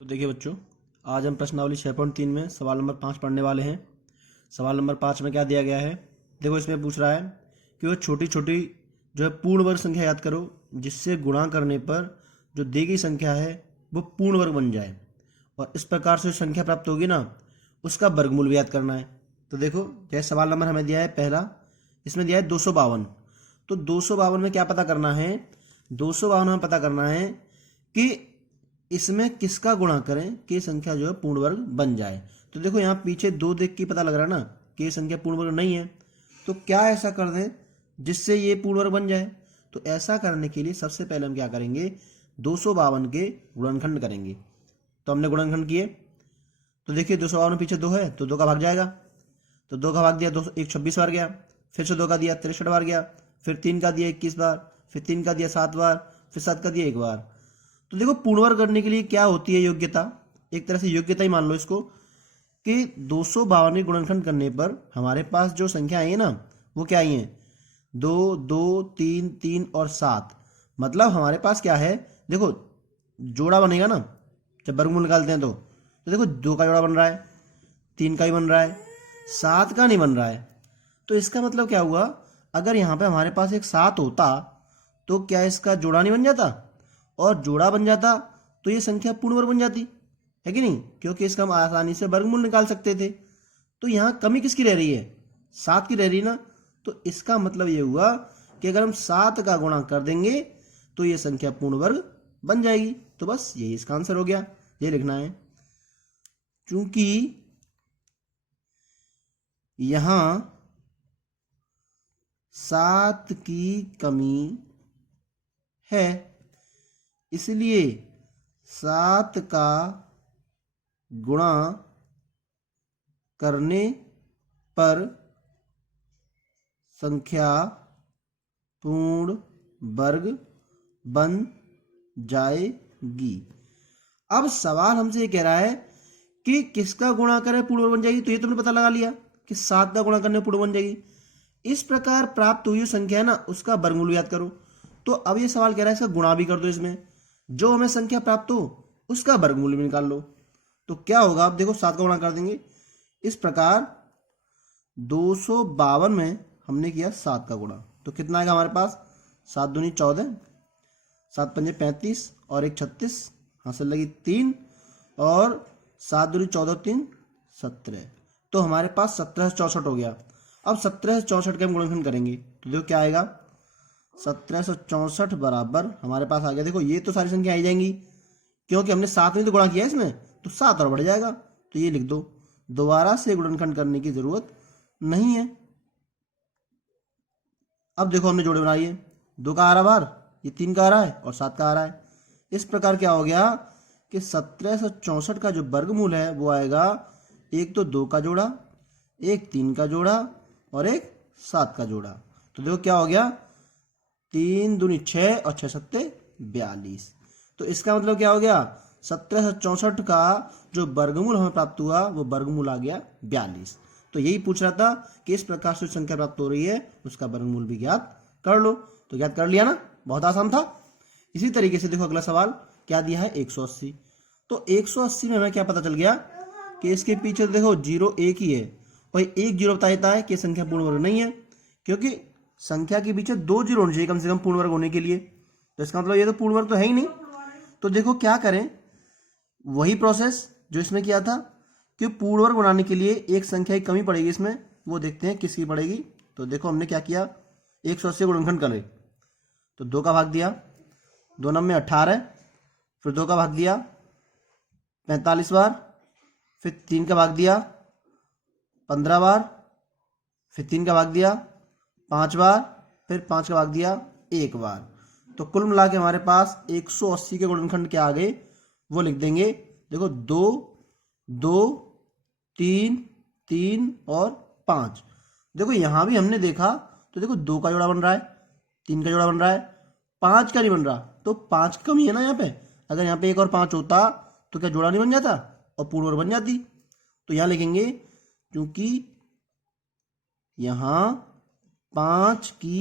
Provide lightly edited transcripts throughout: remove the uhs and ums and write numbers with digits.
तो देखिए बच्चों, आज हम प्रश्नावली 6.3 में सवाल नंबर 5 पढ़ने वाले हैं। सवाल नंबर 5 में क्या दिया गया है? देखो, इसमें पूछ रहा है कि वो छोटी छोटी जो है पूर्ण वर्ग संख्या याद करो जिससे गुणा करने पर जो दी गई संख्या है वो पूर्ण वर्ग बन जाए, और इस प्रकार से जो संख्या प्राप्त होगी ना उसका वर्गमूल भी याद करना है। तो देखो, जैसे सवाल नंबर हमें दिया है पहला, इसमें दिया है 252। तो 252 में क्या पता करना है? 252 में पता करना है कि इसमें किसका गुणा करें कि ये संख्या जो है पूर्ण वर्ग बन जाए। तो देखो, यहाँ पीछे 2 देख के पता लग रहा है ना कि ये संख्या पूर्ण वर्ग नहीं है। तो क्या ऐसा कर दें जिससे ये पूर्ण वर्ग बन जाए? तो ऐसा करने के लिए सबसे पहले हम क्या करेंगे, 252 के गुणनखंड करेंगे। तो हमने गुणनखंड किए, तो देखिए 252 में पीछे 2 है तो 2 का भाग जाएगा। तो 2 का भाग दिया, 2 एक 26 बार गया, फिर से 2 का दिया 63 बार गया, फिर 3 का दिया 21 बार, फिर 3 का दिया 7 बार, फिर 7 का दिया 1 बार। तो देखो, पूर्ण वर्ग करने के लिए क्या होती है योग्यता, एक तरह से योग्यता ही मान लो इसको, कि 252 के गुणनखंड करने पर हमारे पास जो संख्या आई है ना वो क्या आई है, 2 2 3 3 और 7। मतलब हमारे पास क्या है, देखो जोड़ा बनेगा ना जब वर्गमूल निकालते हैं। तो देखो 2 का जोड़ा बन रहा है, 3 का ही बन रहा है, 7 का नहीं बन रहा है। तो इसका मतलब क्या हुआ, अगर यहाँ पे हमारे पास एक 7 होता तो क्या इसका जोड़ा नहीं बन जाता? और जोड़ा बन जाता तो ये संख्या पूर्ण वर्ग बन जाती है कि नहीं, क्योंकि इसका हम आसानी से वर्गमूल निकाल सकते थे। तो यहाँ कमी किसकी रह रही है? 7 की रह रही ना। तो इसका मतलब ये हुआ कि अगर हम 7 का गुणा कर देंगे तो ये संख्या पूर्ण वर्ग बन जाएगी। तो बस यही इसका आंसर हो गया, ये लिखना है। चूंकि यहाँ 7 की कमी है इसलिए 7 का गुणा करने पर संख्या पूर्ण वर्ग बन जाएगी। अब सवाल हमसे ये कह रहा है कि किसका गुणा करें पूर्ण वर्ग बन जाएगी। तो ये तुमने पता लगा लिया कि 7 का गुणा करने पूर्ण बन जाएगी। इस प्रकार प्राप्त हुई संख्या है ना उसका वर्गमूल याद करो। तो अब ये सवाल कह रहा है इसका गुणा भी कर दो, इसमें जो हमें संख्या प्राप्त हो उसका वर्गमूल भी निकाल लो। तो क्या होगा, आप देखो 7 का गुणा कर देंगे इस प्रकार। 252 में हमने किया 7 का गुणा तो कितना आएगा हमारे पास, 7 दूनी 14, 7 पंजे 35 और 1 36, हासिल लगी 3, और 7 दूनी 14 3 17। तो हमारे पास 1764 हो गया। अब 1764 के हम गुणनखंड करेंगे तो देखो क्या आएगा, 1764 बराबर हमारे पास आ गया। देखो ये तो सारी संख्या आ जाएंगी क्योंकि हमने 7 में तो गुणा किया है इसमें, तो 7 और बढ़ जाएगा। तो ये लिख दो, दोबारा से गुणनखंड करने की जरूरत नहीं है। अब देखो हमने जोड़े बनाइए, 2 का आ रहा बार, ये 3 का आ रहा है और 7 का आ रहा है। इस प्रकार क्या हो गया कि 1764 का जो वर्गमूल है वो आएगा, एक तो 2 का जोड़ा, एक 3 का जोड़ा और एक 7 का जोड़ा। तो देखो क्या हो गया, 3 दूनी 6 और 6 सत्ते 42। तो इसका मतलब क्या हो गया, 1764 का जो वर्गमूल हमें प्राप्त हुआ वो वर्गमूल आ गया 42। तो यही पूछ रहा था कि इस प्रकार से संख्या प्राप्त हो रही है उसका वर्गमूल भी ज्ञात कर लो। तो ज्ञात कर लिया ना, बहुत आसान था। इसी तरीके से देखो अगला सवाल क्या दिया है, 180। तो 180 में हमें क्या पता चल गया कि इसके पीछे देखो 0 एक ही है, और एक जीरो बता देता है कि संख्या पूर्ण वर्ग नहीं है, क्योंकि संख्या के पीछे 2 जीरो होने चाहिए कम से कम पूर्ण वर्ग होने के लिए। तो इसका मतलब ये तो पूर्ण वर्ग तो है ही नहीं। तो देखो क्या करें, वही प्रोसेस जो इसमें किया था कि पूर्ण वर्ग बनाने के लिए एक संख्या की कमी पड़ेगी इसमें, वो देखते हैं किसकी पड़ेगी। तो देखो हमने क्या किया, 180 गुणनखंड करें तो 2 का भाग दिया, 2 नंबर 18, फिर 2 का भाग दिया 45 बार, फिर 3 का भाग दिया 15 बार, फिर 3 का भाग दिया 5 बार, फिर 5 का भाग दिया 1 बार। तो कुल मिला के हमारे पास 180 के गुणनखंड क्या आ गए वो लिख देंगे। देखो 2 2 3 3 और 5। देखो यहां भी हमने देखा तो देखो 2 का जोड़ा बन रहा है, 3 का जोड़ा बन रहा है, 5 का नहीं बन रहा। तो 5 की कमी है ना यहाँ पे। अगर यहाँ पे 1 और 5 होता तो क्या जोड़ा नहीं बन जाता और पूर्ण वर्ग बन जाती। तो यहां लिखेंगे क्योंकि यहां 5 की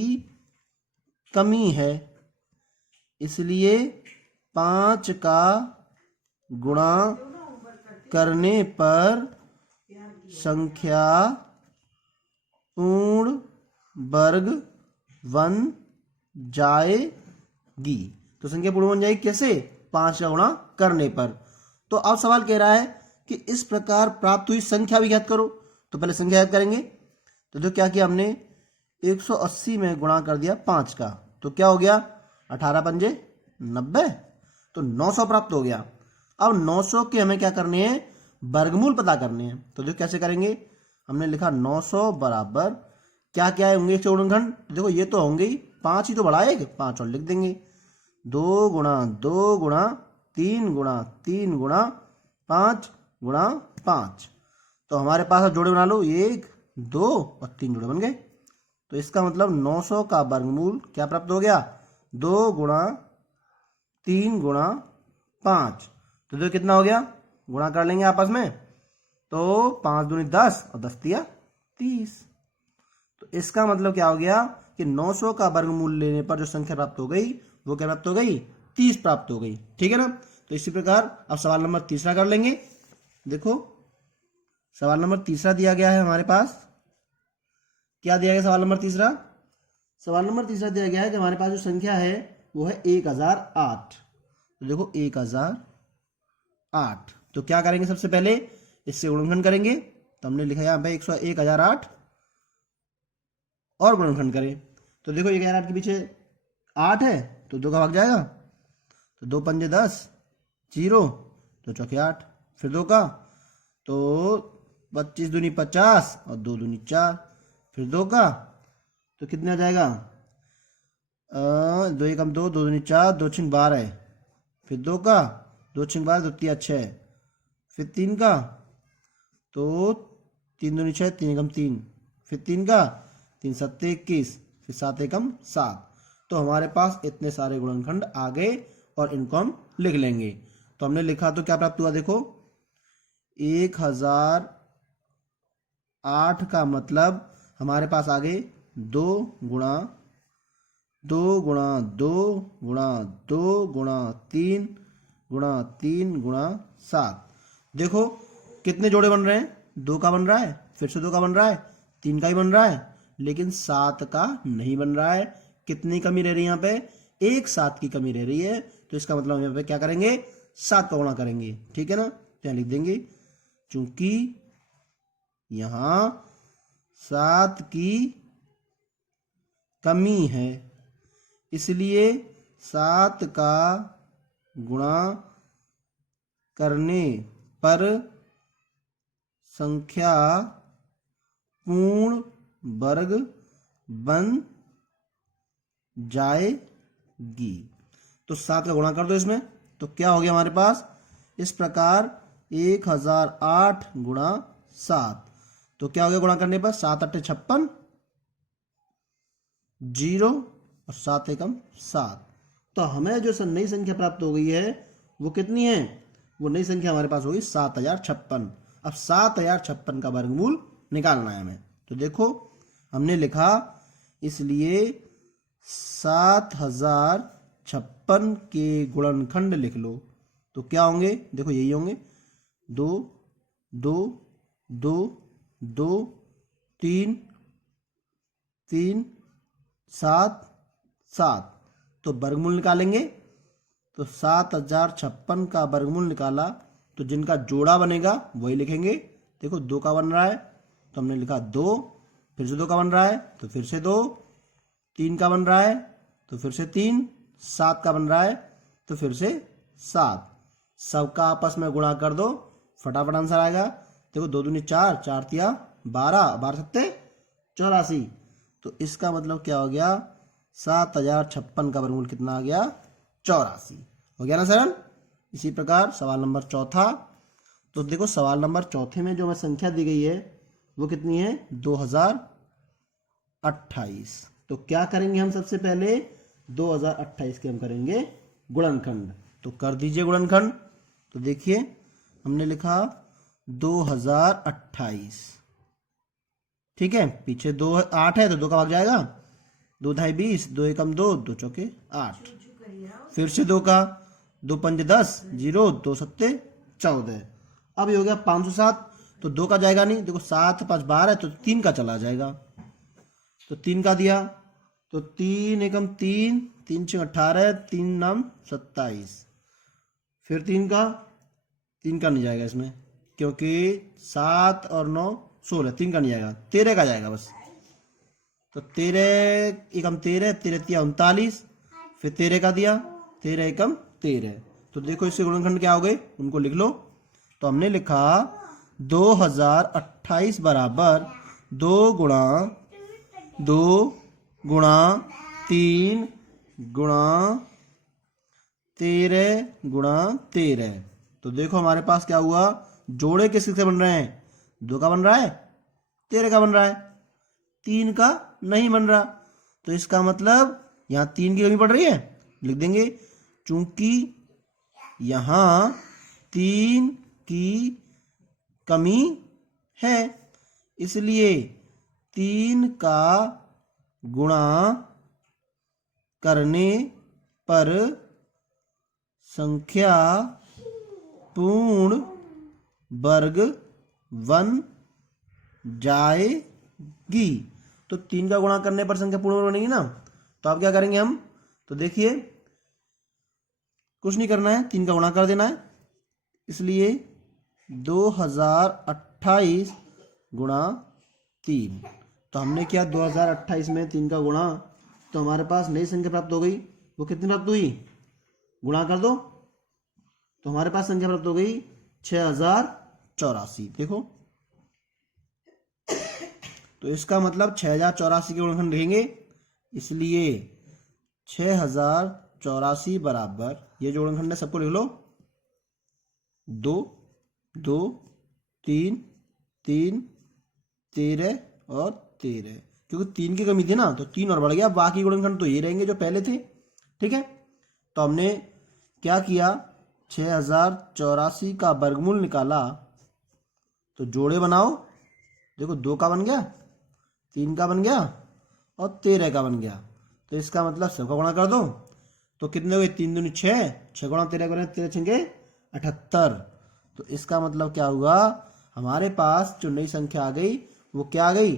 कमी है इसलिए 5 का गुणा करने पर संख्या पूर्ण वर्ग बन जाएगी। तो संख्या पूर्ण बन जाएगी कैसे? 5 का गुणा करने पर। तो अब सवाल कह रहा है कि इस प्रकार प्राप्त हुई संख्या भी ज्ञात करो। तो पहले संख्या ज्ञात करेंगे। तो जो क्या किया हमने 180 में गुणा कर दिया 5 का, तो क्या हो गया 18 पंजे 90, तो 900 प्राप्त हो गया। अब 900 के हमें क्या करने हैं? वर्गमूल पता करने हैं। तो देखो कैसे करेंगे। हमने लिखा 900 बराबर क्या क्या होंगे इसके गुणनखंड। देखो ये तो होंगे ही, 5 ही तो बढ़ा है, 5 और लिख देंगे। 2 गुणा 2 गुणा 3 गुणा 3 गुणा 5 गुणा 5। तो हमारे पास जोड़े बना लो, 1 2 और 3 जोड़े बन गए। तो इसका मतलब 900 का वर्गमूल क्या प्राप्त हो गया? 2 गुणा 3 गुणा 5। तो देखो कितना हो गया, गुणा कर लेंगे आपस में। तो 5 दूनी 10 और 10 तिया 30। तो इसका मतलब क्या हो गया कि 900 का वर्गमूल लेने पर जो संख्या प्राप्त हो गई वो क्या प्राप्त हो गई? 30 प्राप्त हो गई। ठीक है ना। तो इसी प्रकार अब सवाल नंबर तीसरा कर लेंगे। देखो सवाल नंबर तीसरा दिया गया है हमारे पास। क्या दिया गया सवाल नंबर तीसरा? सवाल नंबर तीसरा दिया गया है कि हमारे पास जो संख्या है वो है 1008। तो देखो 1008। तो क्या करेंगे? सबसे पहले इससे गुणनखंड करेंगे। तो हमने लिखा यहाँ पे 1008 और गुणनखंड करें। तो देखो 1008 के पीछे 8 है तो 2 का भाग जाएगा। तो 2 पंजे 10 0, तो चौके 8, फिर 2 का, तो 25 दूनी 50 और 2 दूनी 4, फिर 2 का, तो कितना आ जाएगा? 2 एकम 2, 2 दूनी 4, 2 छिंग 12, फिर 2 का, 2 छिंग 12, 2 तिया 6, फिर 3 का, तो 3 दूनी 6, 3 एकम 3, फिर 3 का, 3 सत्ते 21, फिर 7 एकम 7। तो हमारे पास इतने सारे गुणनखंड आ गए और इनको हम लिख लेंगे। तो हमने लिखा तो क्या प्राप्त हुआ? देखो 1008 का मतलब हमारे पास आ गए 2 गुणा 2 गुणा 2 गुणा 2 गुणा 3 गुणा 3 गुणा 7। देखो कितने जोड़े बन रहे हैं? 2 का बन रहा है, फिर से 2 का बन रहा है, 3 का ही बन रहा है, लेकिन 7 का नहीं बन रहा है। कितनी कमी रह रही है यहाँ पे? 1 7 की कमी रह रही है। तो इसका मतलब यहाँ पे क्या करेंगे? 7 का गुणा करेंगे। ठीक है ना। तो यहाँ लिख देंगे चूंकि यहां 7 की कमी है इसलिए 7 का गुणा करने पर संख्या पूर्ण वर्ग बन जाएगी। तो 7 का गुणा कर दो इसमें, तो क्या हो गया हमारे पास? इस प्रकार 1008 गुणा 7। तो क्या हो गया गुणा करने पर? 7 8 56 0 और 7 एकम 7। तो हमें जो नई संख्या प्राप्त हो गई है वो कितनी है? वो नई संख्या हमारे पास होगी 7056। अब 7056 का वर्गमूल निकालना है हमें। तो देखो हमने लिखा, इसलिए 7056 के गुणनखंड लिख लो। तो क्या होंगे? देखो यही होंगे 2 2 2 2 3 3 7 7। तो वर्गमूल निकालेंगे। तो 7056 का वर्गमूल निकाला तो जिनका जोड़ा बनेगा वही लिखेंगे। देखो 2 का बन रहा है तो हमने लिखा 2, फिर से 2 का बन रहा है तो फिर से 2, 3 का बन रहा है तो फिर से 3, 7 का बन रहा है तो फिर से 7। सबका आपस में गुणा कर दो, फटाफट आंसर आएगा। देखो 2 दूनी 4, 4 तिया 12, 12 सत्ते 84। तो इसका मतलब क्या हो गया? 7056 का वर्गमूल कितना आ गया? 84। हो गया ना सरल। इसी प्रकार सवाल नंबर चौथा। तो देखो सवाल नंबर चौथे में जो हमें संख्या दी गई है वो कितनी है? 2028। तो क्या करेंगे हम? सबसे पहले 2028 के हम करेंगे गुणनखंड। तो कर दीजिए गुणनखंड। तो देखिए हमने लिखा 2028। ठीक है, पीछे 2 8 है तो 2 का भाग जाएगा, 2 ढाई 20, 2 एकम 2, 2 चौके 8, फिर से 2 का, 2 पंजे 10, 0, 2 सत्ते 14। अब ये हो गया 507। तो 2 का जाएगा नहीं, देखो 7 5 12, तो 3 का चला जाएगा। तो 3 का दिया, तो 3 एकम 3, 3 6 18, 3 नाम 27। फिर 3 का नहीं जाएगा इसमें, क्योंकि 7 और 9 16, 3 का नहीं जाएगा, 13 का जाएगा बस। तो 13 एकम 13, 13 तिया 39, फिर 13 का दिया, 13 एकम 13। तो देखो इससे गुणनखंड क्या हो गए, उनको लिख लो। तो हमने लिखा 2028 बराबर 2 गुणा 3 गुणा 13 गुणा 13। तो देखो हमारे पास क्या हुआ, जोड़े किस से बन रहे हैं, 2 का बन रहा है, 13 का बन रहा है, 3 का नहीं बन रहा। तो इसका मतलब यहाँ 3 की कमी पड़ रही है, लिख देंगे। चूंकि यहाँ 3 की कमी है, इसलिए 3 का गुणा करने पर संख्या पूर्ण वर्ग बन जाएगी। तो 3 का गुणा करने पर संख्या पूर्ण वर्ग बनेगी ना। तो अब क्या करेंगे हम, तो देखिए कुछ नहीं करना है, 3 का गुणा कर देना है। इसलिए 2028 गुणा 3। तो हमने किया 2028 में 3 का गुणा, तो हमारे पास नई संख्या प्राप्त हो गई। वो कितनी प्राप्त हुई, गुणा कर दो, तो हमारे पास संख्या प्राप्त हो गई 6084। देखो, तो इसका मतलब 6084 के गुणनखंड लिखेंगे। इसलिए 6084 बराबर, ये जो गुणनखंड है सबको लिख लो, 2 2 3 3 13 और 13। क्योंकि 3 की कमी थी ना, तो 3 और बढ़ गया, बाकी गुणनखंड तो ये रहेंगे जो पहले थे। ठीक है, तो हमने क्या किया, 6084 का वर्गमूल निकाला। तो जोड़े बनाओ, देखो 2 का बन गया, 3 का बन गया और 13 का बन गया। तो इसका मतलब सबका गुणा कर दो। तो कितने हुए, 3 दूनी 6, 6 गुणा 13 करें, 13 छंगे 78। तो इसका मतलब क्या हुआ, हमारे पास जो नई संख्या आ गई वो क्या आ गई,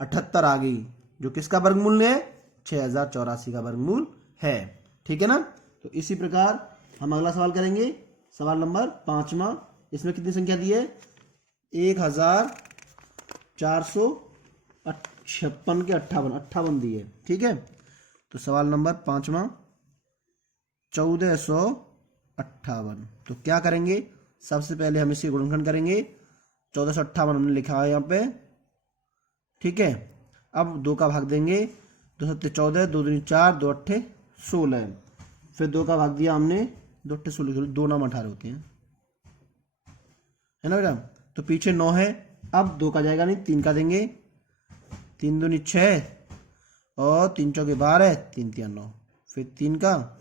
78 आ गई, जो किसका वर्गमूल है, 6084 का वर्गमूल है। ठीक है ना। तो इसी प्रकार हम अगला सवाल करेंगे, सवाल नंबर 5वां। इसमें कितनी संख्या दी है, 1456 के 58 दी है। ठीक है, तो सवाल नंबर 5वां 1458। तो क्या करेंगे, सबसे पहले हम इसके गुणनखंड करेंगे। 1458 हमने लिखा है यहाँ पे। ठीक है, अब 2 का भाग देंगे, 2 सत्ते 14, 2 दूनी 4, 2 अट्ठे 16। फिर 2 का भाग दिया हमने, 2 अट्ठे 16, 2 नाम 18 होते हैं, है ना बेटा। तो पीछे 9 है, अब 2 का जाएगा नहीं, 3 का देंगे, 3 दूनी 6 और 3 चौके 12, 3 तिया 9। फिर 3 का,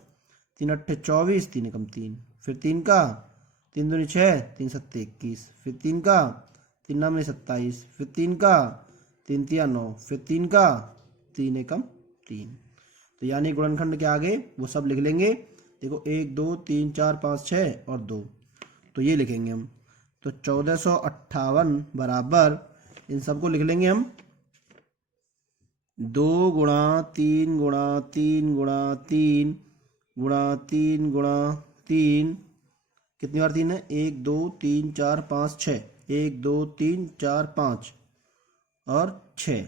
3 अट्ठे 24, 3 एकम 3। फिर 3 का, 3 दूनी 6, 3 सत्ते 21। फिर 3 का, 3 नाम 27। फिर 3 का, 3 तिया 9। फिर 3 का, 3 एकम 3। तो यानी गुणनखंड के आगे वो सब लिख लेंगे। देखो 1 2 3 4 5 6 और 2, तो ये लिखेंगे हम। तो 1458 बराबर, इन सबको लिख लेंगे हम, 2 गुणा 3 गुणा 3 गुणा 3 गुणा 3 गुणा 3, कितनी बार 3 है, 1 2 3 4 5 6, 1 2 3 4 5 और 6।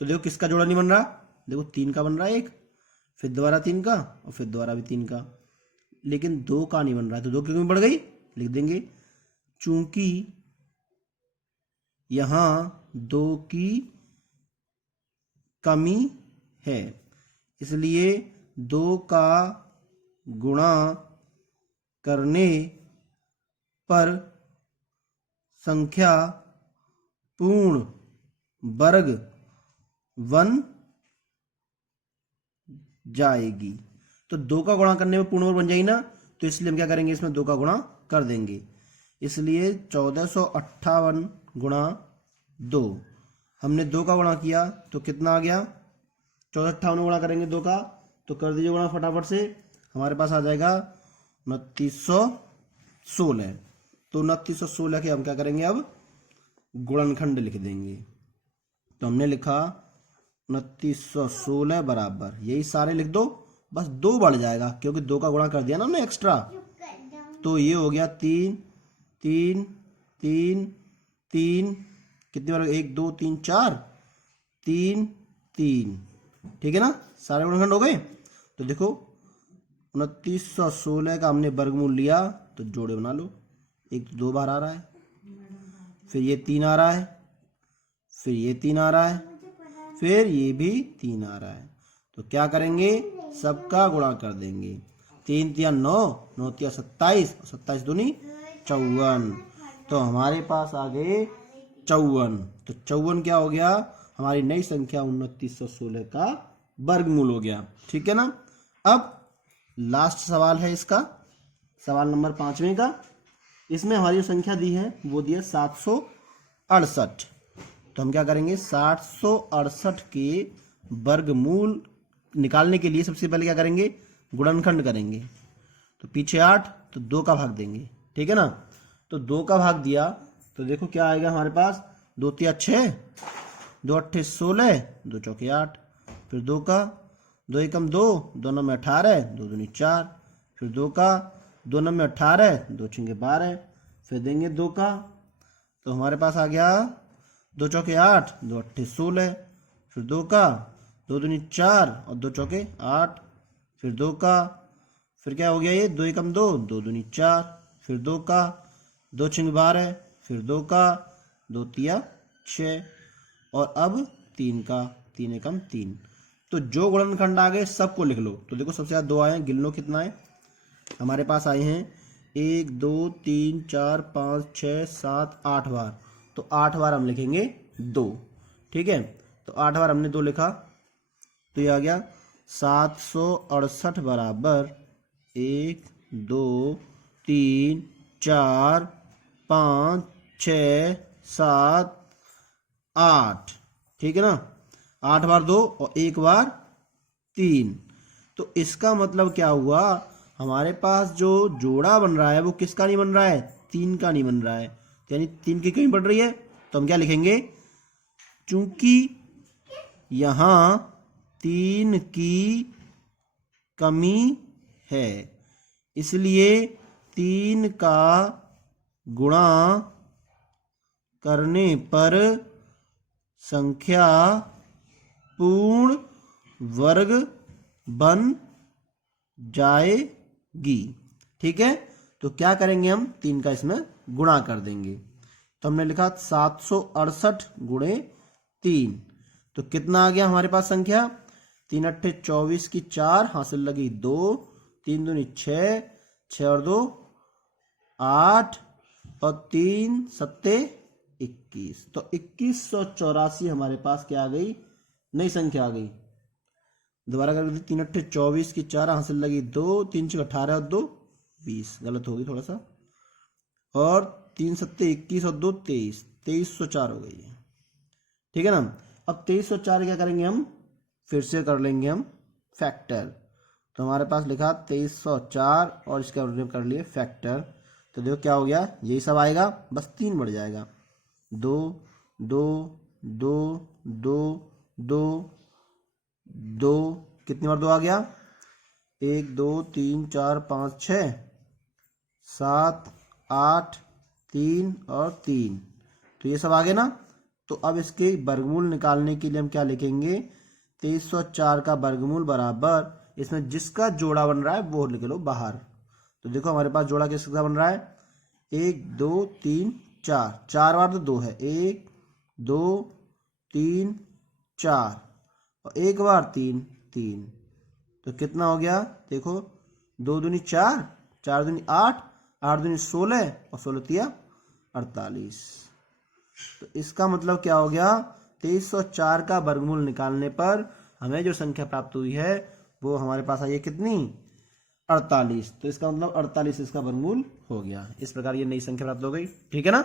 तो देखो किसका जोड़ा नहीं बन रहा, देखो 3 का बन रहा है एक, फिर दोबारा 3 का और फिर दोबारा भी 3 का, लेकिन 2 का नहीं बन रहा है। तो 2 की कमी बढ़ गई, लिख देंगे। चूंकि यहां 2 की कमी है, इसलिए 2 का गुणा करने पर संख्या पूर्ण वर्ग बन जाएगी। तो 2 का गुणा करने में पूर्ण वर्ग बन जाएगी ना, तो इसलिए हम क्या करेंगे, इसमें 2 का गुणा कर देंगे। इसलिए 1458 गुणा 2, हमने 2 का गुणा किया तो कितना आ गया, 1458 गुणा करेंगे 2 का, तो कर दीजिए गुणा फटाफट से। हमारे पास आ जाएगा 2916। तो 2916 के हम क्या करेंगे, अब गुणनखंड लिख देंगे। तो हमने लिखा 2916 बराबर, यही सारे लिख दो, बस 2 बढ़ जाएगा क्योंकि 2 का गुणा कर दिया ना हमने एक्स्ट्रा। तो ये हो गया 3 3 3 3, कितनी बार, 1 2 3 4, 3 3, ठीक है ना, सारे गुणनखंड हो गए। तो देखो 2916 का हमने वर्गमूल लिया तो जोड़े बना लो, एक 2 बार आ रहा है, फिर ये 3 आ रहा है, फिर ये 3 आ रहा है, फिर ये भी 3 आ रहा है। तो क्या करेंगे, सबका गुणा कर देंगे। 3 तिया 9, 9 तिया 27, 27 दूनी 54। तो हमारे पास आ गए 54। तो 54 क्या हो गया, हमारी नई संख्या 2916 का वर्गमूल हो गया। ठीक है ना। अब लास्ट सवाल है इसका, सवाल नंबर 5वें का। इसमें हमारी जो संख्या दी है वो दी है 768। तो हम क्या करेंगे, 768 के वर्गमूल निकालने के लिए सबसे पहले क्या करेंगे, गुणनखंड करेंगे। तो पीछे 8, तो 2 का भाग देंगे, ठीक है ना। तो 2 का भाग दिया तो देखो क्या आएगा हमारे पास, 2 तिया 6, 2 अट्ठे 16, 2 चौके 8, फिर 2 का, 2 एकम 2, 2 नौ में 18, 2 दूनी 4, फिर 2 का, 2 नौ में 18, 2 छिंगे 12, फिर देंगे 2 का। तो हमारे पास आ गया 2 चौके 8, 2 अट्ठे 16, फिर 2 का, 2 दूनी 4 और 2 चौके 8, फिर 2 का, फिर क्या हो गया ये, 2 एकम 2, 2 दूनी 4, फिर 2 का, 2 छिंग 12, फिर 2 का, 2 तिया 6, और अब 3 का, 3 एकम 3। तो जो गुणनखंड आ गए सबको लिख लो। तो देखो सबसे ज्यादा 2 आए हैं, गिन लो कितना है हमारे पास आए हैं, 1 2 3 4 5 6 7 8 बार। तो 8 बार हम लिखेंगे 2, ठीक है। तो 8 बार हमने 2 लिखा, तो ये आ गया 768 बराबर 1 2 3 4 5 6 7 8, ठीक है ना। 8 बार 2 और 1 बार 3। तो इसका मतलब क्या हुआ, हमारे पास जो जोड़ा बन रहा है वो किसका नहीं बन रहा है, 3 का नहीं बन रहा है, यानी 3 की कमी पड़ रही है। तो हम क्या लिखेंगे, चूंकि यहां 3 की कमी है इसलिए 3 का गुणा करने पर संख्या पूर्ण वर्ग बन जाएगी, ठीक है। तो क्या करेंगे, हम 3 का इसमें गुणा कर देंगे। तो हमने लिखा 768 गुणे 3, तो कितना आ गया हमारे पास संख्या, 3 अट्ठे 24 की 4, हासिल लगी 2, 3 दूनी 6, 6 और 2 8, और 3 सत्ते 21। तो 2184 हमारे पास क्या आ गई, नई संख्या आ गई। दोबारा कर दी, 3 अट्ठे 24 की 4, हासिल लगी 2, 3 छः 18 और 2 20, गलत होगी थोड़ा सा, और 3 सत्ते 21 और 2 23, 2304 हो गई है, ठीक है ना। अब 2304 क्या करेंगे, हम फिर से कर लेंगे हम फैक्टर। तो हमारे पास लिखा 2304 और इसका हमने कर लिए फैक्टर। तो देखो क्या हो गया, यही सब आएगा, बस 3 बढ़ जाएगा, 2 2 2 2 2 2, कितनी बार 2 आ गया, 1 2 3 4 5 6 7 8 3 और 3। तो ये सब आ गए ना। तो अब इसके वर्गमूल निकालने के लिए हम क्या लिखेंगे, 2304 का वर्गमूल बराबर, इसमें जिसका जोड़ा बन रहा है वो लिख लो बाहर। तो देखो हमारे पास जोड़ा किसका बन रहा है, 1 2 3 4, 4 बार तो 2 है, 1 2 3 4, और 1 बार 3 3। तो कितना हो गया, देखो 2 दूनी 4, 4 दूनी 8, 8 दूनी 16, और 16 तिया 48। तो इसका मतलब क्या हो गया, 2304 का वर्गमूल निकालने पर हमें जो संख्या प्राप्त हुई है वो हमारे पास आई है कितनी, 48। तो इसका मतलब 48 इसका वर्गमूल हो गया। इस प्रकार ये नई संख्या प्राप्त हो गई, ठीक है ना।